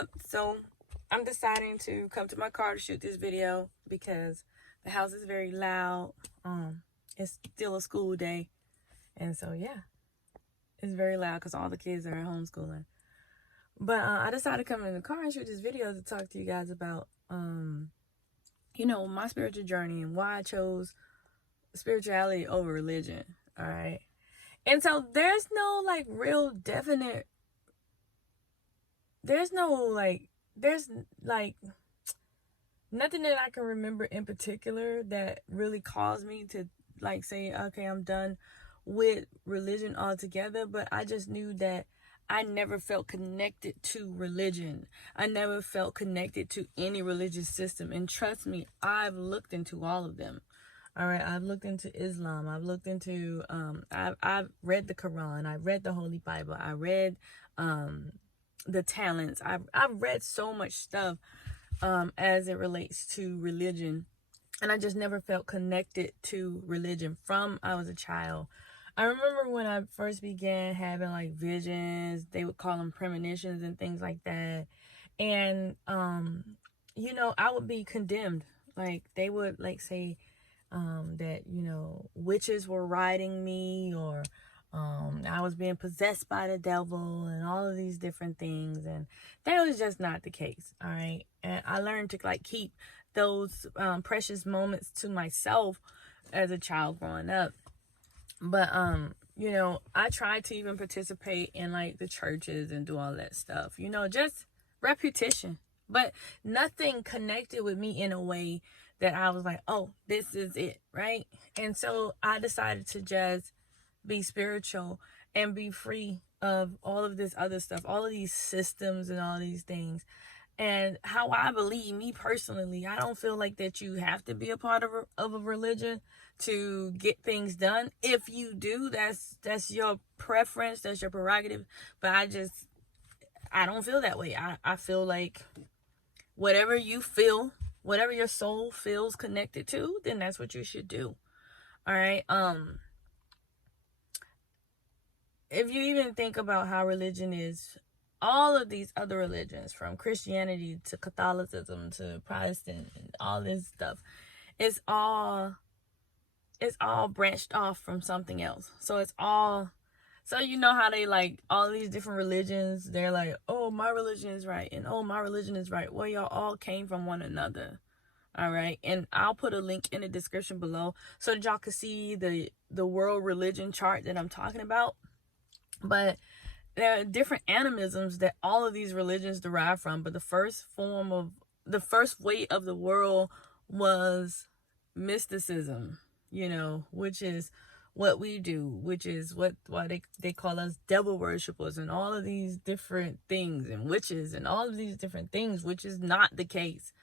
up? So I'm deciding to come to my car to shoot this video because the house is very loud. It's still a school day, and so yeah, it's very loud because all the kids are homeschooling. But I decided to come in the car and shoot this video to talk to you guys about my spiritual journey and why I chose spirituality over religion. All right. And so there's no real definite, there's nothing that I can remember in particular that really caused me to say, okay, I'm done with religion altogether. But I just knew that I never felt connected to religion. I never felt connected to any religious system. And trust me, I've looked into all of them. All right, I've looked into Islam. I've looked into, I've read the Quran. I read the Holy Bible. I read the Talents. I've read so much stuff as it relates to religion. And I just never felt connected to religion from I was a child. I remember when I first began having visions, they would call them premonitions and things like that. And, I would be condemned. They would say, that witches were riding me, or I was being possessed by the devil, and all of these different things, and that was just not the case. All right. And I learned to keep those precious moments to myself as a child growing up. But I tried to even participate in the churches and do all that stuff, just repetition, but nothing connected with me in a way that I was oh, this is it, right? And so I decided to just be spiritual and be free of all of this other stuff, all of these systems and all these things. And how I believe, me personally, I don't feel that you have to be a part of a religion to get things done. If you do, that's your preference, that's your prerogative. But I don't feel that way. I feel whatever you feel, whatever your soul feels connected to, then that's what you should do. All right. If you even think about how religion is, all of these other religions, from Christianity to Catholicism to Protestant and all this stuff, it's all branched off from something else. So it's all, so how they all these different religions, they're oh, my religion is right, and oh, my religion is right. Well, y'all all came from one another. All right. And I'll put a link in the description below so that y'all can see the world religion chart that I'm talking about. But there are different animisms that all of these religions derive from. But the first way of the world was mysticism, which is what we do, which is why they call us devil worshippers and all of these different things, and witches and all of these different things, which is not the case.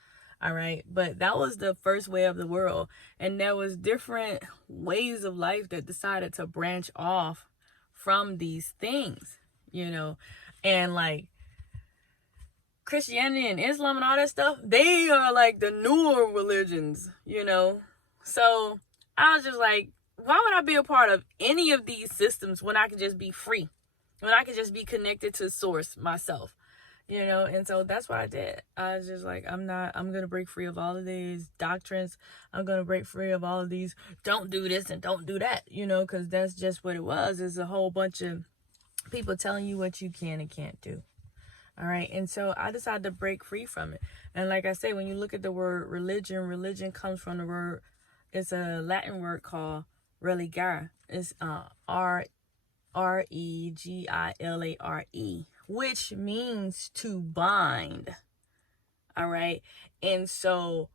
All right. But that was the first way of the world. And there was different ways of life that decided to branch off from these things, and Christianity and Islam and all that stuff, they are the newer religions, So I was just why would I be a part of any of these systems when I could just be free, when I could just be connected to source myself? And so that's what I did. I was just I'm going to break free of all of these doctrines. I'm going to break free of all of these, don't do this and don't do that, because that's just what it was. It's a whole bunch of people telling you what you can and can't do. All right. And so I decided to break free from it. And like I say, when you look at the word religion comes from the word, it's a Latin word called religare. It's regilare, which means to bind. All right. And so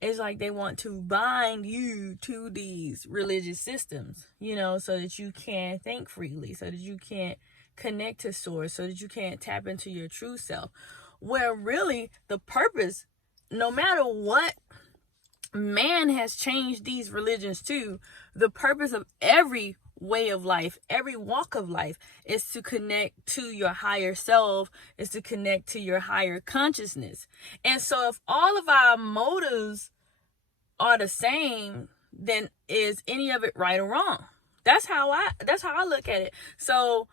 it's they want to bind you to these religious systems, so that you can't think freely, so that you can't connect to source, so that you can't tap into your true self. Where really the purpose, no matter what man has changed these religions to, the purpose of every way of life, every walk of life, is to connect to your higher self, is to connect to your higher consciousness. And so if all of our motives are the same, then is any of it right or wrong? That's how I look at it. So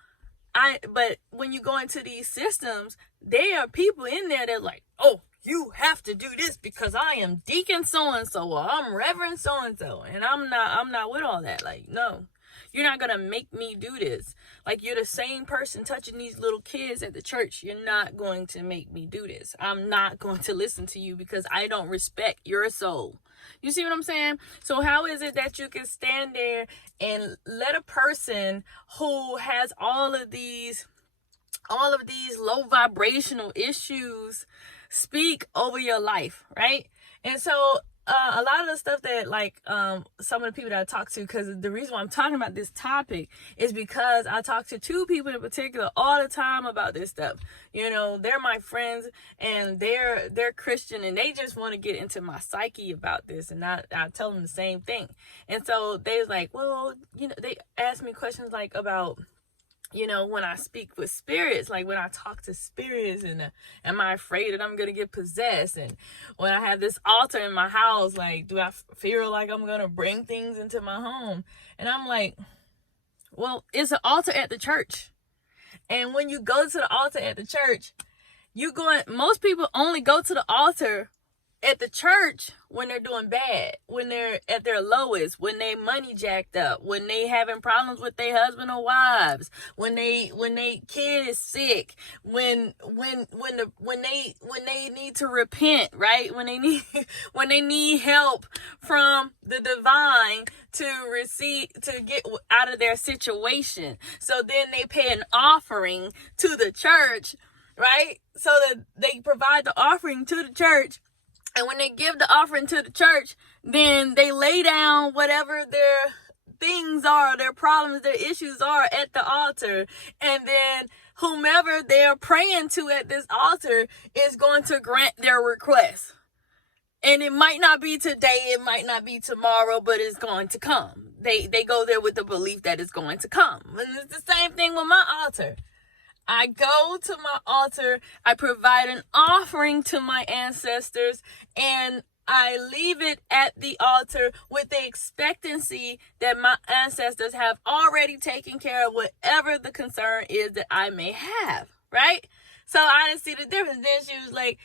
But when you go into these systems, there are people in there that like, oh, you have to do this because I am deacon so-and-so, or I'm reverend so-and-so, and I'm not with all that. Like, no, you're not going to make me do this. Like, you're the same person touching these little kids at the church. You're not going to make me do this. I'm not going to listen to you because I don't respect your soul. You see what I'm saying? So how is it that you can stand there and let a person who has all of these low vibrational issues speak over your life, right? And so a lot of the stuff that like some of the people that I talk to, because the reason why I'm talking about this topic is because I talk to two people in particular all the time about this stuff. You know, they're my friends and they're Christian, and they just want to get into my psyche about this, and I tell them the same thing. And so they was like, well, you know, they asked me questions like about, you know, when I speak with spirits, like when I talk to spirits, and am I afraid that I'm going to get possessed? And when I have this altar in my house, like, do I feel like I'm going to bring things into my home? And I'm like, well, it's an altar at the church. And when you go to the altar at the church, most people only go to the altar at the church when they're doing bad, when they're at their lowest, when they money jacked up, when they having problems with their husband or wives, when they kid is sick, when they need to repent, right? When they need help from the divine to get out of their situation. So then they pay an offering to the church, right? So that they provide the offering to the church. And when they give the offering to the church, then they lay down whatever their things are, their problems, their issues are at the altar. And then whomever they're praying to at this altar is going to grant their request. And it might not be today, it might not be tomorrow, but it's going to come. They go there with the belief that it's going to come. And it's the same thing with my altar. I go to my altar, I provide an offering to my ancestors, and I leave it at the altar with the expectancy that my ancestors have already taken care of whatever the concern is that I may have, right? So I didn't see the difference. Then she was like,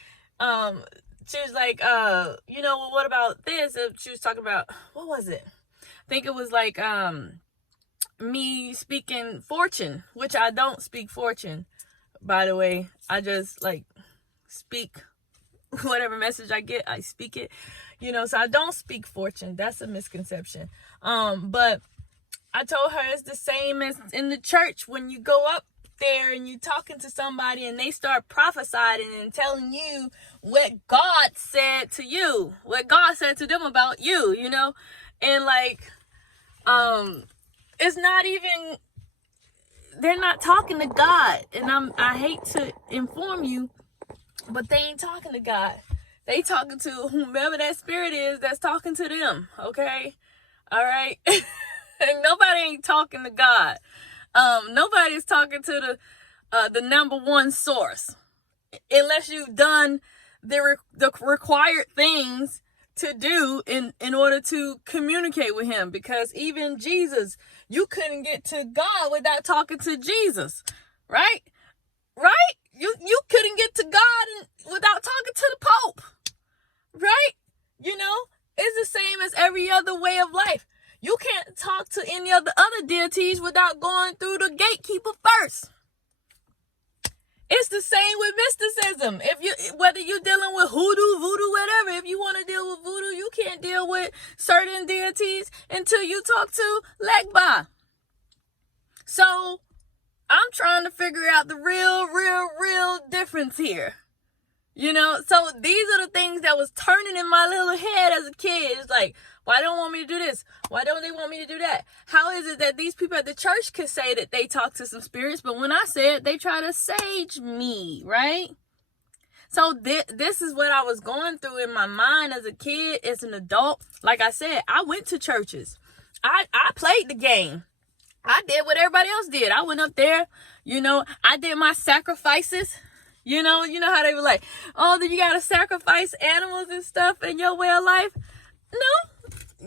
you know, well, what about this? And she was talking about, what was it? I think it was like, me speaking fortune, which I don't speak fortune, by the way. I just like speak whatever message I get, I speak it, you know. So I don't speak fortune. That's a misconception. But I told her it's the same as in the church when you go up there and you talking to somebody and they start prophesying and telling you what God said to you, what God said to them about you, you know. And like it's not even, they're not talking to God. And I hate to inform you, but they ain't talking to God. They talking to whomever that spirit is that's talking to them. Okay? All right? And nobody ain't talking to God. Nobody's talking to the number one source. Unless you've done the required things to do in order to communicate with him. Because even Jesus, you couldn't get to God without talking to Jesus, right? Right? You couldn't get to God without talking to the Pope, right? You know, it's the same as every other way of life. You can't talk to any of the other deities without going through the gatekeeper first. It's the same with mysticism. Whether you're dealing with hoodoo, voodoo, whatever, if you want to deal with voodoo, you can't deal with certain deities until you talk to Legba. So I'm trying to figure out the real difference here. You know, so these are the things that was turning in my little head as a kid. It's like, why don't want me to do this? Why don't they want me to do that? How is it that these people at the church could say that they talk to some spirits, but when I say it, they try to sage me, right? So this is what I was going through in my mind as a kid, as an adult. Like I said, I went to churches. I played the game. I did what everybody else did. I went up there, you know, I did my sacrifices. You know how they were like, oh, you got to sacrifice animals and stuff in your way of life? No,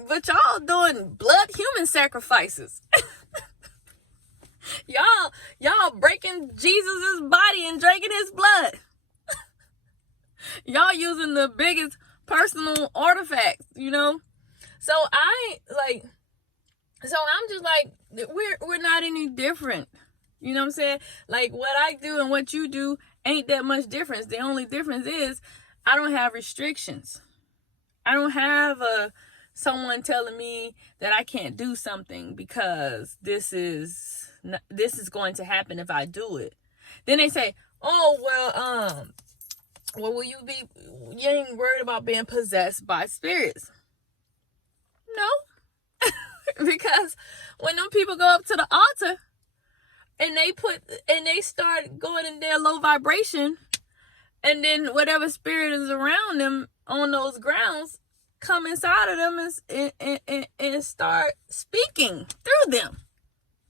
but y'all doing blood human sacrifices. Y'all breaking Jesus' body and drinking his blood. Y'all using the biggest personal artifacts, you know? So I'm just like, we're not any different. You know what I'm saying? Like, what I do and what you do ain't that much difference. The only difference is I don't have restrictions. I don't have someone telling me that I can't do something because this is going to happen if I do it. Then they say, oh, well, you ain't worried about being possessed by spirits. No. Because when them people go up to the altar and they start going in their low vibration, and then whatever spirit is around them on those grounds come inside of them and start speaking through them.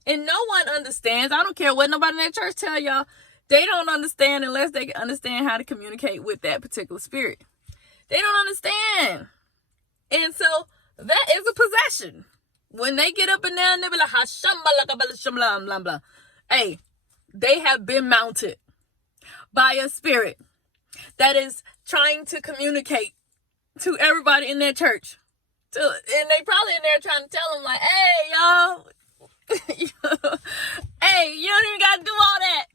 And no one understands. I don't care what nobody in that church tell y'all. They don't understand unless they can understand how to communicate with that particular spirit. They don't understand. And so that is a possession. When they get up in there and they be like, blah, blah, blah. Hey, they have been mounted by a spirit that is trying to communicate to everybody in that church. And they probably in there trying to tell them like, hey, y'all, hey, you don't even got to do all that,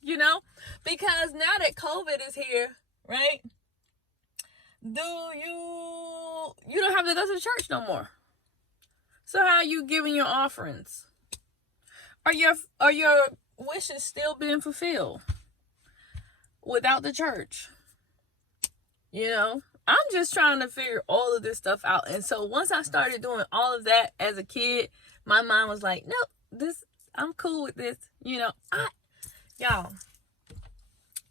you know? Because now that COVID is here, right? You don't have to go to the church no more. So how are you giving your offerings? Are your wishes still being fulfilled without the church? You know, I'm just trying to figure all of this stuff out. And so once I started doing all of that as a kid, my mind was like, nope, I'm cool with this. You know, y'all,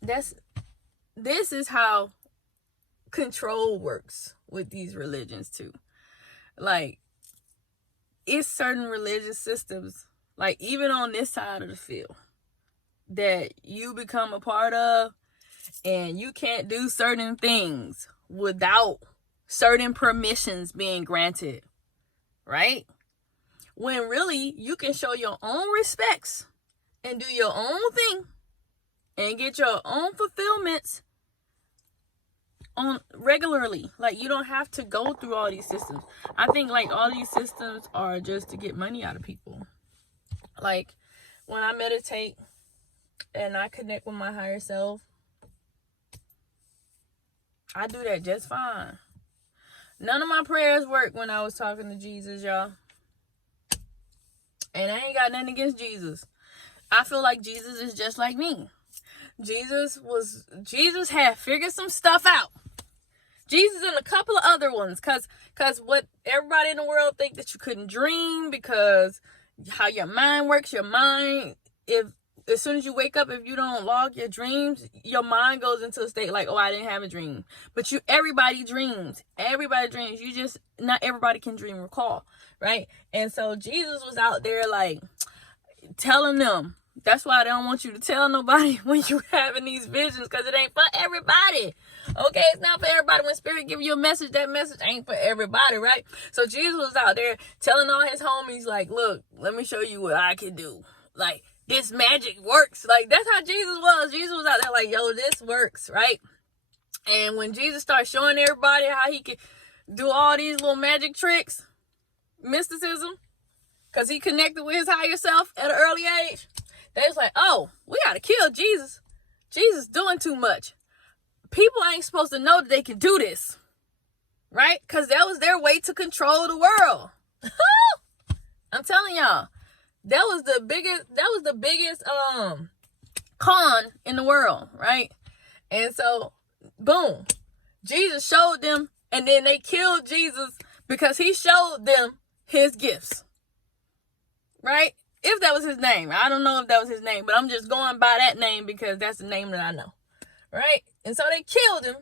this is how control works with these religions too. Like, it's certain religious systems, like even on this side of the field, that you become a part of, and you can't do certain things without certain permissions being granted, right? When really you can show your own respects and do your own thing and get your own fulfillments on regularly. Like, you don't have to go through all these systems. I think like all these systems are just to get money out of people. Like, when I meditate and I connect with my higher self, I do that just fine. None of my prayers worked when I was talking to Jesus, y'all. And I ain't got nothing against Jesus. I feel like Jesus is just like me. Jesus had figured some stuff out. Jesus and a couple of other ones. Cause what everybody in the world think that you couldn't dream, because how your mind works, as soon as you wake up, if you don't log your dreams, your mind goes into a state like, oh, I didn't have a dream. But everybody dreams. Everybody dreams. Not everybody can dream recall, right? And so Jesus was out there like telling them. That's why they don't want you to tell nobody when you're having these visions, because it ain't for everybody. Okay, it's not for everybody. When spirit give you a message, that message ain't for everybody, right? So Jesus was out there telling all his homies like, look, let me show you what I can do. Like, this magic works. Like, that's how Jesus was. Jesus was out there like, yo, this works, right? And when Jesus started showing everybody how he could do all these little magic tricks, mysticism, because he connected with his higher self at an early age, they was like, oh, we got to kill Jesus. Jesus doing too much. People ain't supposed to know that they can do this, right? Because that was their way to control the world. I'm telling y'all. That was the biggest con in the world, right? And so, boom, Jesus showed them, and then they killed Jesus because he showed them his gifts, right? If that was his name. I don't know if that was his name, but I'm just going by that name because that's the name that I know, right? And so they killed him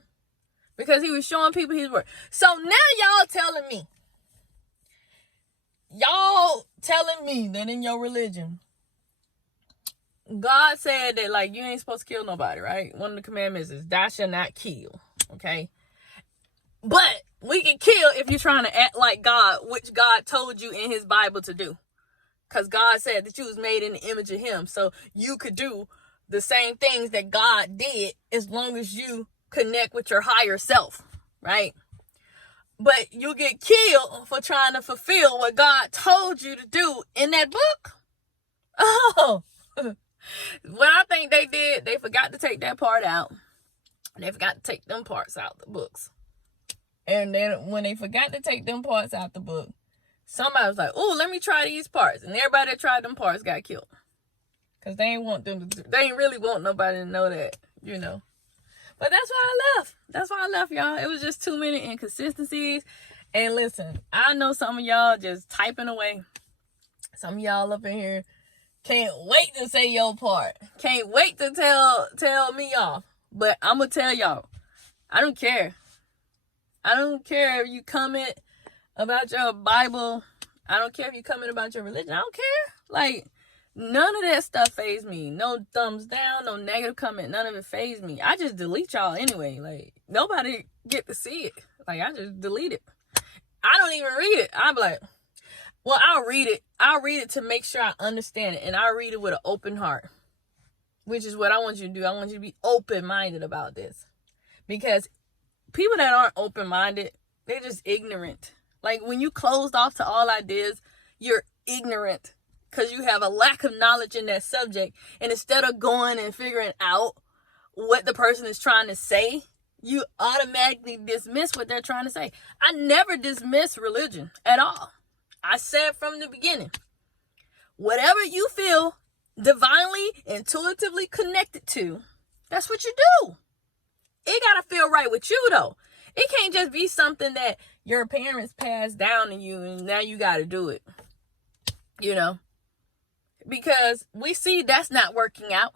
because he was showing people his work. So now y'all telling me that in your religion, God said that, like, you ain't supposed to kill nobody, right? One of the commandments is thou shalt not kill, okay? But we can kill if you're trying to act like God, which God told you in his Bible to do. Because God said that you was made in the image of him. So you could do the same things that God did as long as you connect with your higher self, right? But you get killed for trying to fulfill what God told you to do in that book. Oh, what I think they did, they forgot to take that part out. They forgot to take them parts out the books. And then when they forgot to take them parts out the book, somebody was like, oh, let me try these parts. And everybody that tried them parts got killed. Because they ain't really want nobody to know that, you know. But that's why I left. That's why I left, y'all. It was just too many inconsistencies. And listen, I know some of y'all just typing away. Some of y'all up in here can't wait to say your part. Can't wait to tell me off. But I'm going to tell y'all, I don't care. I don't care if you comment about your Bible. I don't care if you comment about your religion. I don't care. Like, none of that stuff faze me. No thumbs down, no negative comment. None of it faze me. I just delete y'all anyway. Like, nobody get to see it. Like, I just delete it. I don't even read it. I'm like, well, I'll read it. I'll read it to make sure I understand it. And I'll read it with an open heart. Which is what I want you to do. I want you to be open-minded about this. Because people that aren't open-minded, they're just ignorant. Like, when you closed off to all ideas, you're ignorant. Because you have a lack of knowledge in that subject. And instead of going and figuring out what the person is trying to say, you automatically dismiss what they're trying to say. I never dismiss religion at all. I said from the beginning, whatever you feel divinely, intuitively connected to, that's what you do. It gotta feel right with you, though. It can't just be something that your parents passed down to you and now you gotta do it. You know? Because we see that's not working out.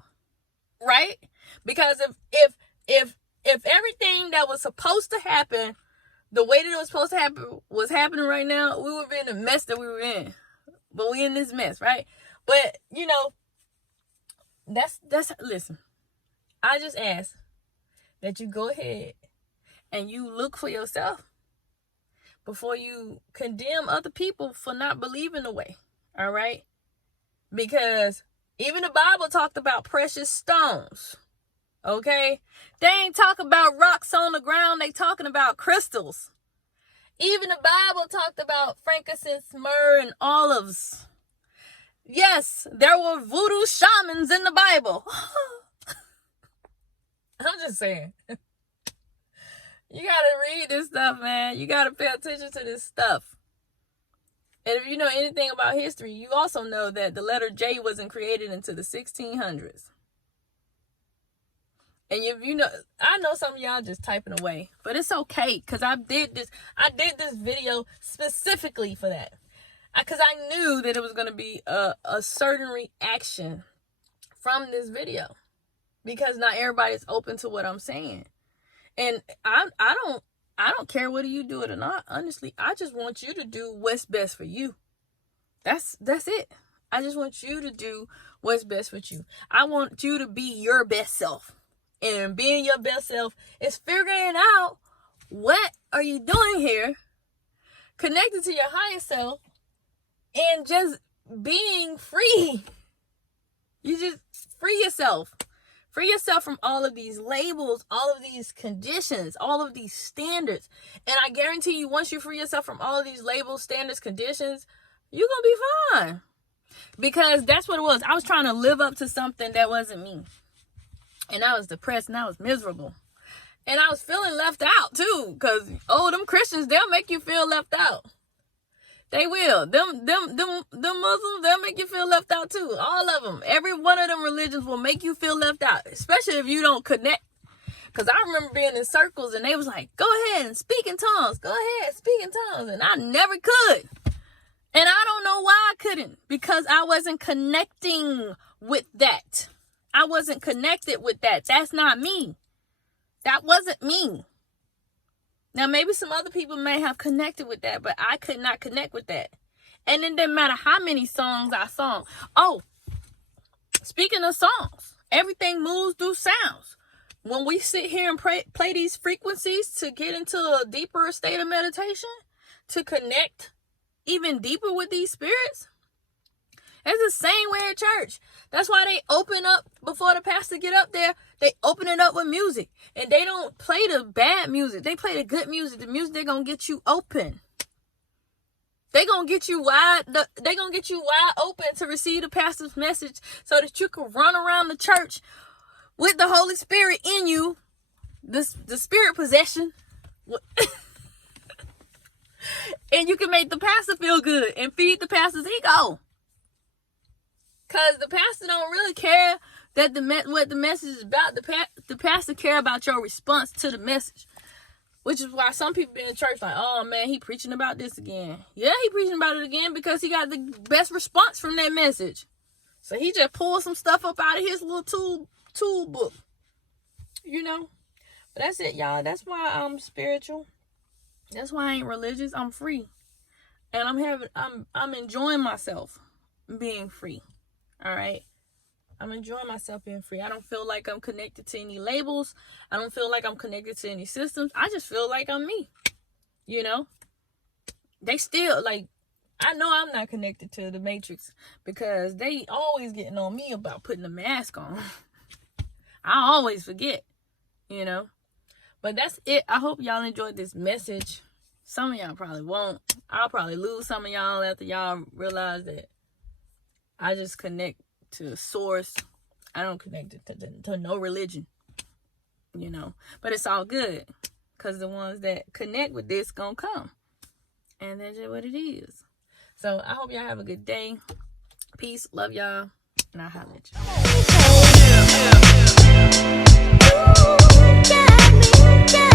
Right? Because if everything that was supposed to happen, the way that it was supposed to happen was happening right now, we would be in the mess that we were in. But we in this mess, right? But, you know, listen, I just ask that you go ahead and you look for yourself before you condemn other people for not believing the way. All right? Because even the Bible talked about precious stones. Okay? They ain't talking about rocks on the ground. They talking about crystals. Even the Bible talked about frankincense, myrrh, and olives. Yes, there were voodoo shamans in the Bible. I'm just saying. You gotta read this stuff, man. You gotta pay attention to this stuff. And if you know anything about history, you also know that the letter J wasn't created until the 1600s. And if you know, I know some of y'all just typing away, but it's okay, because I did this video specifically for that. Because I knew that it was going to be a certain reaction from this video. Because not everybody's open to what I'm saying. And I don't care whether you do it or not. Honestly, I just want you to do what's best for you. That's it. I just want you to do what's best for you. I want you to be your best self. And being your best self is figuring out what are you doing here, connected to your higher self, and just being free. You just free yourself. Free yourself from all of these labels, all of these conditions, all of these standards. And I guarantee you, once you free yourself from all of these labels, standards, conditions, you're going to be fine. Because that's what it was. I was trying to live up to something that wasn't me. And I was depressed and I was miserable. And I was feeling left out too. Because, them Christians, they'll make you feel left out. They will. Them Muslims, they'll make you feel left out too. All of them. Every one of them religions will make you feel left out. Especially if you don't connect. Because I remember being in circles and they was like, go ahead and speak in tongues. Go ahead, speak in tongues. And I never could. And I don't know why I couldn't. Because I wasn't connecting with that. I wasn't connected with that. That's not me. That wasn't me. Now, maybe some other people may have connected with that, but I could not connect with that. And it didn't matter how many songs I sung. Oh, speaking of songs, everything moves through sounds. When we sit here and play these frequencies to get into a deeper state of meditation, to connect even deeper with these spirits, It's the same way at church. That's why they open up before the pastor get up there. They open it up with music. And they don't play the bad music. They play the good music. The music they're going to get you open. They're going to get you wide open to receive the pastor's message so that you can run around the church with the Holy Spirit in you. The spirit possession. And you can make the pastor feel good and feed the pastor's ego. Because the pastor don't really care that what the message is about. The pastor care about your response to the message. Which is why some people in church like, oh man, he preaching about this again. Yeah, he preaching about it again because he got the best response from that message. So he just pulled some stuff up out of his little tool book. You know? But that's it, y'all. That's why I'm spiritual. That's why I ain't religious. I'm free. And I'm enjoying myself being free. All right. I'm enjoying myself being free. I don't feel like I'm connected to any labels. I don't feel like I'm connected to any systems. I just feel like I'm me. You know? They still, like, I know I'm not connected to the Matrix because they always getting on me about putting a mask on. I always forget, you know? But that's it. I hope y'all enjoyed this message. Some of y'all probably won't. I'll probably lose some of y'all after y'all realize that I just connect to source. I don't connect to no religion, you know. But it's all good because the ones that connect with this gonna come, and that's just what it is. So I hope y'all have a good day. Peace, love y'all, and I'll holler at y'all.